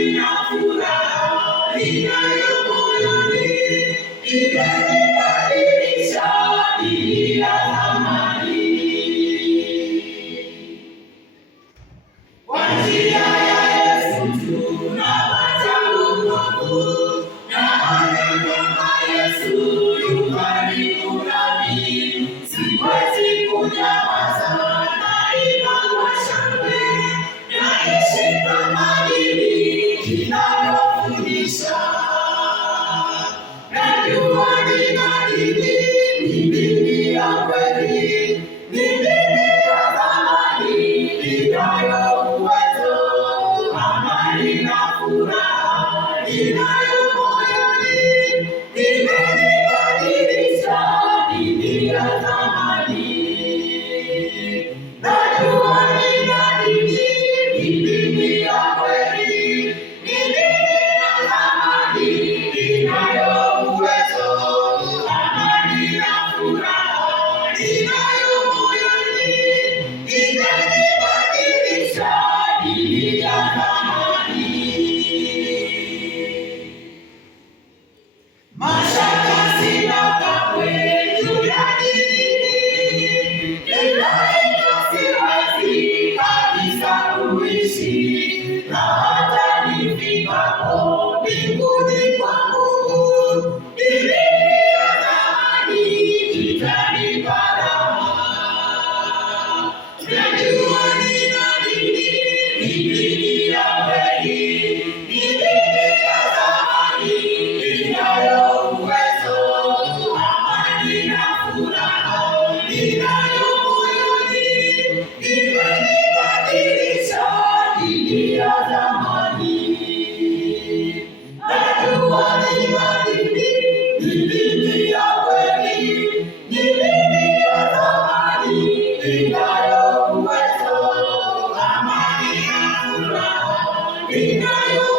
amani na furaha inayo moyoni imenibadilisha dini ya zamani. Kwa njia ya Yesu tunapata wokovu, na kama Yesu yu karibu nami, siwezi kunyamaza, naimba kwa shangwe, naishi kwa maadili inayofundisha. Najua nina dini, ni dini ya kweli, ni dini ya zamani inayo uwezo, amani na furaha inayo moyoni, imenibadilisha dini ya zamani. Najua nina dini, ni dini ya kweli, ni dini ya zamani inayo uwezo, amani na furaha inayo moyoni, imenibadilisha dini ya zamani. Mashaka sina kamwe juu ya dini hii, ila siwezi kabisa kuishi, na hata nifikapo mbinguni kwa Mungu, dini ya zamani itanipa raha. Najua nina dini, ni dini ya kweli, ni dini ya zamani inayo uwezo, amani na furaha inayo moyoni, imenibadilisha dini ya zamani. Najua nina dini, ni dini ya kweli, ni dini ya zamani inayo uwezo, amani na furaha inayo